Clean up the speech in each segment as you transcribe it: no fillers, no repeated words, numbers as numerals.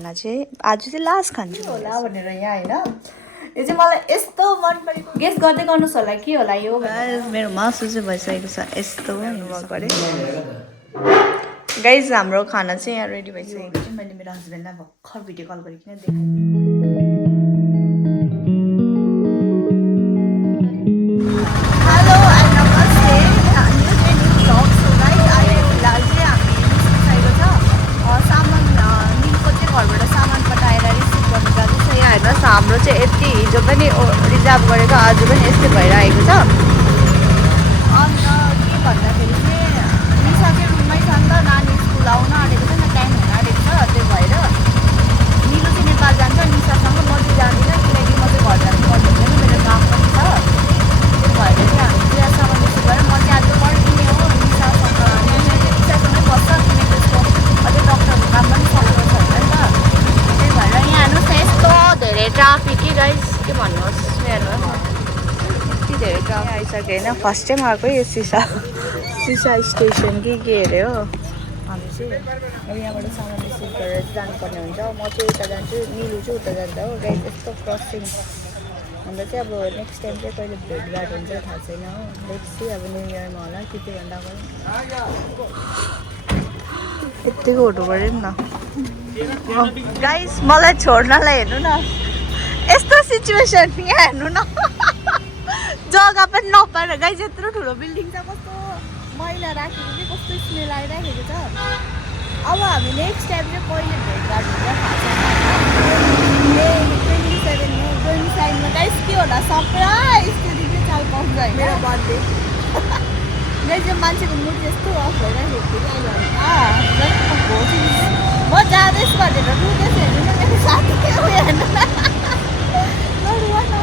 खाना चाहिँ आज चाहिँ लास्ट खान्छु होला भनेर यहाँ हैन यो चाहिँ मलाई यस्तो मन परेको गेस गर्दै गर्नुस् होला के होला यो मेरो मासु चाहिँ भइसकेको छ यस्तो हुनुभएको अरे गाइज हाम्रो खाना चाहिँ यहाँ रेडी भइसकेको छ मैले मेरो हस्बेन्डलाई भर्खर भिडियो कल गरिकन देखाएँ हाम्रो चाहिँ यति हिजो पनि रिजर्भ गरेको आज पनि यस्तै भइरहेको छ अन्त के भन्दाखेरि चाहिँ निशा चाहिँ रुममै छ नि त नानी स्कुल आउन आँटेको छ नि टाइम हुन आँटेको छ त्यही भएर निलो चाहिँ नेपाल जान्छ निशासँग म चाहिँ जाँदिनँ किनकि म चाहिँ घर जानु पर्दैन मेरो काम पनि छ त्यही भएर चाहिँ हामी निशासँग मिसो गरेर म चाहिँ आज पर्खिने हो निशासँगै बस्छ किनकि उसको अझै डक्टरको काम पनि सकेको छ होइन नि त त्यही भएर यहाँ हेर्नुहोस् न यस्तो धेरै ट्राफिक कि गाइस के भन्नुहोस् हेर्नुहोस् यति धेरै ट्राफिक आइसक्यो होइन फर्स्ट टाइम आएको यो सिसा स्टेसन कि के अरे हो हामी चाहिँ अब यहाँबाट सामान रिसिभ गरेर जानुपर्ने हुन्छ म चाहिँ उता जान्छु निलु चाहिँ उता जान्छ हो गाइस यस्तो क्रसिङ अन्त चाहिँ अब नेक्स्ट टाइम चाहिँ कहिले भेटघाट हुन्छ थाहा छैन हो नेक्स्ट चाहिँ अब न्यु इयरमा होला कि भन्दा अगाडि यत्तिको हुनु पऱ्यो नि त गाइस मलाई छोड्नलाई हेर्नु न यस्तो सिचुएसन यहाँ हेर्नु न जग्गा पनि नपाएर गाइस यत्रो ठुलो बिल्डिङ छ कस्तो मैला राखेको कि कस्तो स्मेल आइराखेको छ अब हामी नेक्स्ट टाइम चाहिँ कहिले भेटघाट हुन्छ थाहा छैन 27मा गाइस के होला सरप्राइज त्यो दिन चाहिँ चाल पाउँछ होइन मेरो बर्थडे गाइस यो मान्छेको मुड यस्तो अफ भइराखेको थियो कि म जाँदैछु भनेर रुँदैछु हेर्नु न मेरो साथी के हो हेर्नु न नरुवा न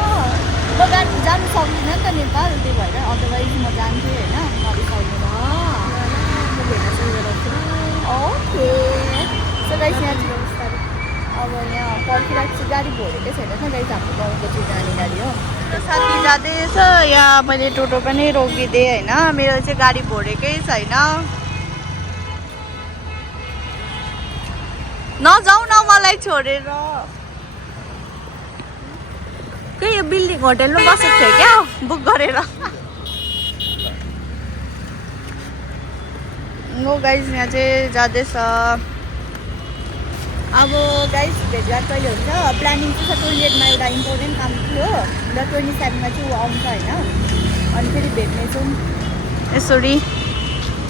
म जानु सक्दिनँ नि त नेपाल त्यही भएर अदरवाइज म जान्थेँ होइन नरिसाउनु म भेट्न सक्छु ओके सो गाइस यहाँ चाहिँ अब यहाँ पर्खिरहेको छु गाडी भरेकै छैन नि गाइस हाम्रो गाउँको चाहिँ जाने गाडी हो साथी जाँदैछ यहाँ मैले टोटो पनि रोकिदिएँ होइन मेरो चाहिँ गाडी भरेकै छैन नजाऊ न मलाई छोडेर के यो बिल्डिङ होटेलमा बसेको थियो क्या बुक गरेर नो गाइस यहाँ चाहिँ जाँदैछ अब गाइस भेटघाट कहिले हुन्छ प्लानिङ चाहिँ छ 28मा एउटा इम्पोर्टेन्ट काम थियो र 27मा चाहिँ ऊ आउँछ होइन अनि फेरि भेट्नेछौँ यसरी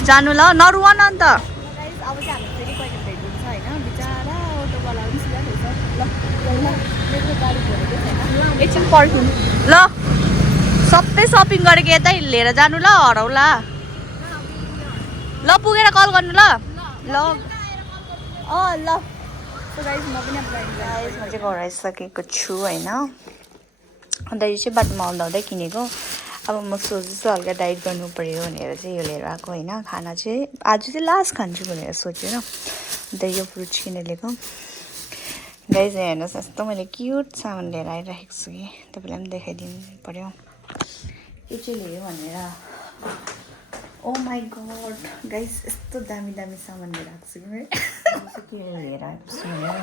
जानु ल नरुवा न अन्त गाइस अब चाहिँ हामी फेरि कहिले भेट हुन्छ होइन बिचरा अटोवाला पनि सिधाइरहेछ ल मेरो गाडी भरेको छैन एकछिन पर्खौँ ल सबै सपिङ गरेको यतै लिएर जानु ल हराउला ल पुगेर कल गर्नु ल ल ल म चाहिँ घर आइसकेको छु होइन अन्त यो चाहिँ बाटोमा आउँदा किनेको अब म सोच्दैछु हल्का डाइट गर्नु पऱ्यो भनेर चाहिँ यो लिएर आएको होइन खाना चाहिँ आज चाहिँ लास्ट खान्छु भनेर सोचेर अन्त यो फ्रुट्स किनेर ल्याएको गाइस यहाँ हेर्नुहोस् यस्तो मैले क्युट सामान लिएर आइराखेको छु कि तपाईँलाई पनि देखाइदिनु पऱ्यो यो चाहिँ लियो भनेर ओ माई गड गाइस यस्तो दामी दामी सामान लिएर आएको छु कि मैले के लिएर आएको छु होइन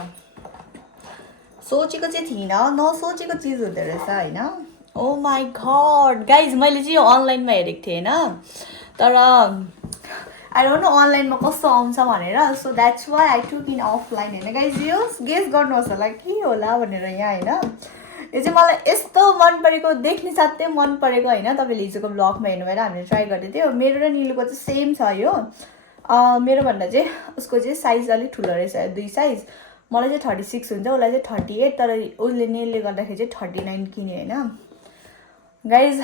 सोचेको चाहिँ थिइनँ नसोचेको चिज हुँदो रहेछ होइन ओ माई गड गाइज मैले चाहिँ यो अनलाइनमा हेरेको थिएँ होइन तर आई डोन्ट नो अनलाइनमा कस्तो आउँछ भनेर so that's why I took in offline होइन गाइज यो गेस गर्नुहोस् होला के होला भनेर यहाँ होइन यो चाहिँ मलाई यस्तो मन परेको देख्ने साथै मन परेको होइन तपाईँले हिजोको ब्लगमा हेर्नु भएर हामीले ट्राई गर्दै थियो मेरो र निलुको चाहिँ सेम छ यो मेरोभन्दा चाहिँ उसको चाहिँ साइज अलिक ठुलो रहेछ 2 साइज मलाई चाहिँ 36 हुन्छ उसलाई चाहिँ 38 तर उसले नेलले गर्दाखेरि चाहिँ 39 किन्यो होइन गाइज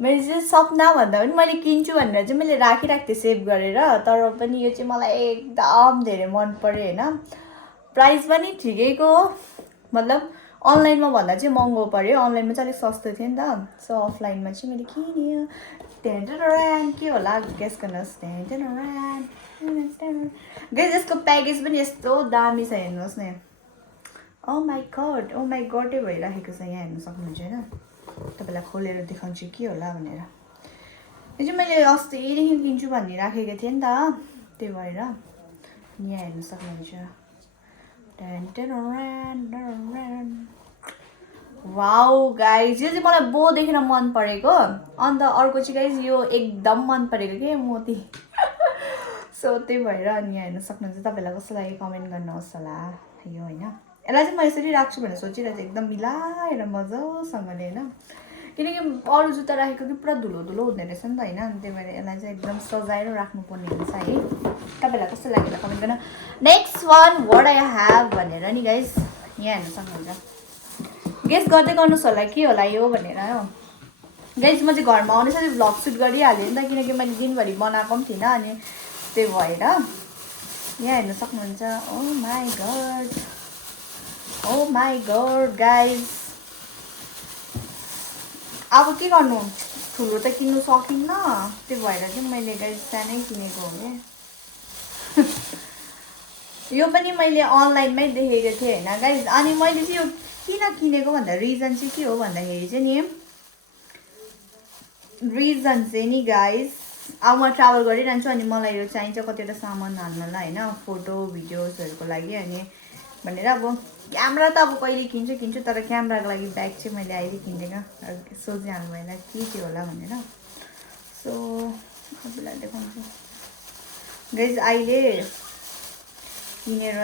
मेरो चाहिँ सपना भन्दा पनि मैले किन्छु भनेर चाहिँ मैले राखिरहेको थिएँ सेभ गरेर तर पनि यो चाहिँ मलाई एकदम धेरै मन पर्यो होइन प्राइस पनि ठिकैको मतलब अनलाइनमा भन्दा चाहिँ महँगो पऱ्यो अनलाइनमा चाहिँ अलिक सस्तो थियो नि त सो अफलाइनमा चाहिँ मैले किनेँ के होला गेस गर्नुहोस् गाइस यसको प्याकेज पनि यस्तो दामी छ हेर्नुहोस् न ओ माई गडै भइराखेको छ यहाँ हेर्नु सक्नुहुन्छ होइन तपाईँलाई खोलेर देखाउँछु के होला भनेर यो चाहिँ मैले अस्तिदेखि किन्छु भनिराखेको थिएँ नि त त्यही भएर यहाँ हेर्नु सक्नुहुन्छ वाउ गाइज, यो चाहिँ मलाई बो देखेर मन परेको। अन्त अर्को चाहिँ गाइज यो एकदम मन परेको के मोती। सो त्यही भएर अनि यहाँ हेर्न सक्नुहुन्छ। तपाईँलाई कस्तो लाग्यो कमेन्ट गर्नुहोस् होला यो होइन। यसलाई चाहिँ म यसरी राख्छु भनेर सोचिरहेको छु, एकदम मिलाएर मजासँगले होइन, किनकि अरू जुत्ता राखेको कि पुरा धुलो धुलो हुँदो रहेछ नि त होइन। अनि त्यही भएर यसलाई चाहिँ एकदम सजाएर राख्नुपर्ने हुन्छ है। तपाईँलाई कस्तो लाग्यो कमेन्ट गर्न। Next one what I have भनेर नि गाइज यहाँ हेर्न सक्नुहुन्छ। गेस गर्दै गर्नुहोस् होला के होला यो भनेर हो गाइज। म चाहिँ घरमा आउने साथै भ्लग सुट गरिहालेँ नि त, किनकि मैले दिनभरि बनाएको पनि थिइनँ। अनि त्यही भएर यहाँ हेर्न सक्नुहुन्छ। ओ माई गड गाइज, अब के गर्नु, ठुलो त किन्नु सकिन्न। त्यो भएर चाहिँ मैले गाइज सानै किनेको हो क्या। यो पनि मैले अनलाइनमै देखेको थिएँ होइन गाइज। अनि मैले चाहिँ यो किन किनेको भन्दा रिजन चाहिँ के हो भन्दाखेरि चाहिँ नि, रिजन चाहिँ नि गाइज, अब म ट्राभल गरिरहन्छु अनि मलाई यो चाहिन्छ कतिवटा सामान हाल्नलाई होइन, फोटो भिडियोजहरूको लागि। अनि भनेर अब क्यामेरा त अब कहिले किन्छु तर क्यामेराको लागि ब्याग चाहिँ मैले अहिले किनेको। सोचिहाल्नु भएन के होला भनेर। सो तपाईँलाई देखाउँछु गाइज। अहिले किनेर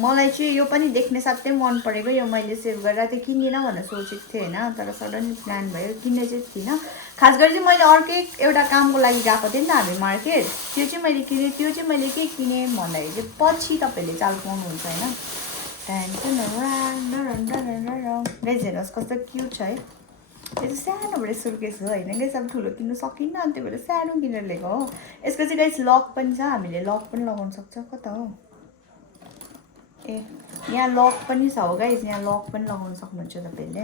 मलाई चाहिँ यो पनि देख्ने साथै मन परेको। यो मैले सेभ गरेर त्यो किन्दिनँ भनेर सोचेको थिएँ होइन, तर सडनली प्लान भयो, किन्ने चाहिँ थिइनँ। खास गरी चाहिँ मैले अर्कै एउटा कामको लागि गएको थिएँ नि त हामी मार्केट। त्यो चाहिँ मैले किनेँ। त्यो चाहिँ मैले के किनेँ भन्दाखेरि चाहिँ पछि तपाईँहरूले चाल पाउनुहुन्छ होइन। गाइज हेर्नुहोस् कस्तो क्युट छ है। यो चाहिँ सानोबाट सुर्केस हो होइन गाइज, अब ठुलो किन्नु सकिन्न। अनि त्यही भएर सानो किनेर लिएको हो। यसको चाहिँ गाइज लक पनि छ, हामीले लक पनि लगाउन सक्छ। कता हो ए, यहाँ लक पनि छ हो गाइज, यहाँ लक पनि लगाउन सक्नुहुन्छ तपाईँले।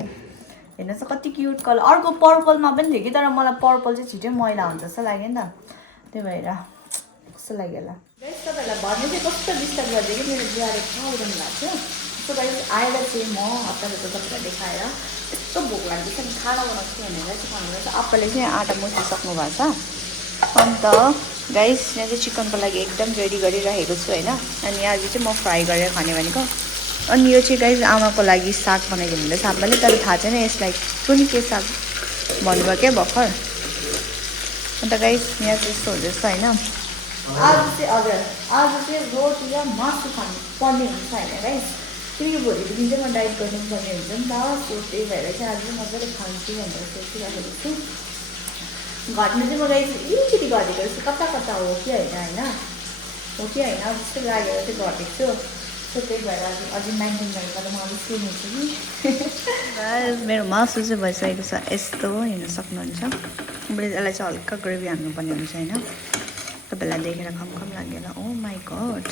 हेर्नुहोस् कति क्युट कलर। अर्को पर्पलमा पनि थियो कि, तर मलाई पर्पल चाहिँ छिटै मैला हुन्छ जस्तो लाग्यो नि त, त्यही भएर कस्तो लाग्यो होला गाइज। तपाईँहरूलाई भन्नु चाहिँ कस्तो डिस्टर्ब गरिदियो कि मेरो बुवाले खाउनु भएको थियो। सो गाइज आएर चाहिँ म हप्ताको तपाईँलाई देखाएर यस्तो भोक लाग्दैछ नि, खाना बनाउँछु भनेर चाहिँ भन्नुहुन्छ। आप्पाले चाहिँ आँटा मुसिसक्नु भएको छ। अन्त गाइस यहाँ चाहिँ चिकनको लागि एकदम रेडी गरिरहेको छु होइन। अनि आज चाहिँ म फ्राई गरेर खाने भनेको। अनि यो चाहिँ गाइस आमाको लागि साग बनाइदिनु हुँदैछ आप्पाले, तर थाहा छैन यसलाई कुन के साग भन्नुभयो क्या भर्खर। अन्त गाइस यहाँ चाहिँ यस्तो हुँदैछ होइन। आज चाहिँ हजुर, आज चाहिँ रोटी र मासु खानु पर्ने हुन्छ होइन गाइस, किनकि भोलिको दिन चाहिँ म डाइट गर्नुपर्ने हुन्छ नि त। सो त्यही भएर चाहिँ आज चाहिँ मजाले खान्छु भनेर सोचिरहेको छु। घट्नु चाहिँ म गाइस अलिकति घटेको छु, कता कता हो कि होइन हो कि होइन जस्तो लागेर चाहिँ घटेको छु। सो त्यही भएर अझै मेन्टेन गरेर म अलिक सुन्नु छु कि। मेरो मासु चाहिँ भइसकेको छ यस्तो हेर्न सक्नुहुन्छ। यसलाई चाहिँ हल्का ग्रेभी हाल्नुपर्ने हुन्छ होइन, तपाईँलाई देखेर खम लागेर। ओ माई गड।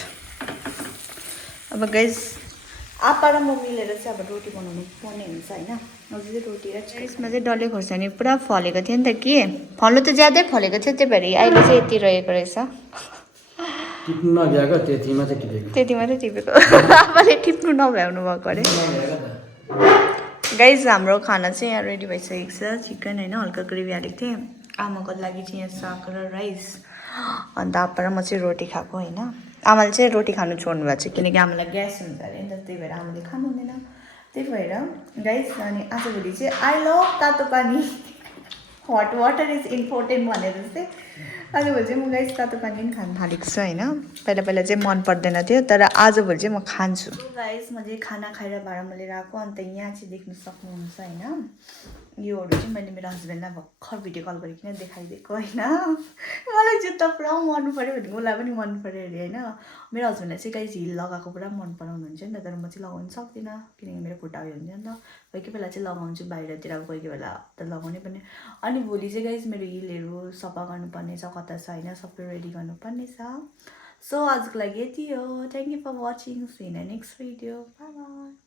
अब गाइस आप्पा र म मिलेर चाहिँ अब रोटी बनाउनु पर्ने हुन्छ होइन। अझै चाहिँ रोटी र यसमा चाहिँ डल्ले खोर्सानी पुरा फलेको थियो नि त कि, फल्नु त ज्यादै फलेको थियो, त्यही भएर अहिले चाहिँ यति रहेको रहेछ। त्यति मात्रै टिपेको। आप्पाले टिप्नु नभ्याउनु भएको अरे। गाइज हाम्रो खाना चाहिँ यहाँ रेडी भइसकेको छ। चिकन होइन हल्का ग्रेभी हालेको थिएँ। आमाको लागि चाहिँ यहाँ साग र राइस। अन्त आप्पा र म चाहिँ रोटी खाएको होइन। आमाले चाहिँ रोटी खानु छोड्नु भएको छ, किनकि आमालाई ग्यास हुन्छ अरे नि त, त्यही भएर आमाले खानु हुँदैन। त्यही भएर गाइस अनि आजभोलि चाहिँ आई लभ तातो पानी, हट वाटर इज इम्पोर्टेन्ट भनेर जस्तै आजभोलि चाहिँ म गाइस तातो पानी पनि खानु थालेको छु होइन। पहिला पहिला चाहिँ मन पर्दैन थियो, तर आजभोलि चाहिँ म खान्छु। गाइस म चाहिँ खाना खाएर भाँडा लिएर आएको। अन्त यहाँ चाहिँ देख्न सक्नुहुन्छ होइन, योहरू चाहिँ मैले मेरो हस्बेन्डलाई भर्खर भिडियो कल गरिकन देखाइदिएको होइन। मलाई जुत्ता पुरा मन पऱ्यो भने उसलाई पनि मन पऱ्यो अरे होइन। मेरो हस्बेन्डलाई चाहिँ गाइस हिल लगाएको पुरा मन पराउनुहुन्छ नि त, तर म चाहिँ लगाउनु सक्दिनँ किनकि मेरो खुट्टा उयो हुन्छ नि त। कोही कोही बेला चाहिँ लगाउँछु बाहिरतिर, अब कोही कोही बेला त लगाउनै पर्ने। अनि भोलि चाहिँ गाइस मेरो हिलहरू सफा गर्नुपर्ने छ, कता छ होइन, सबै रेडी गर्नुपर्ने छ। सो आजको लागि यति हो। Thank you for watching. See in next video. Bye by.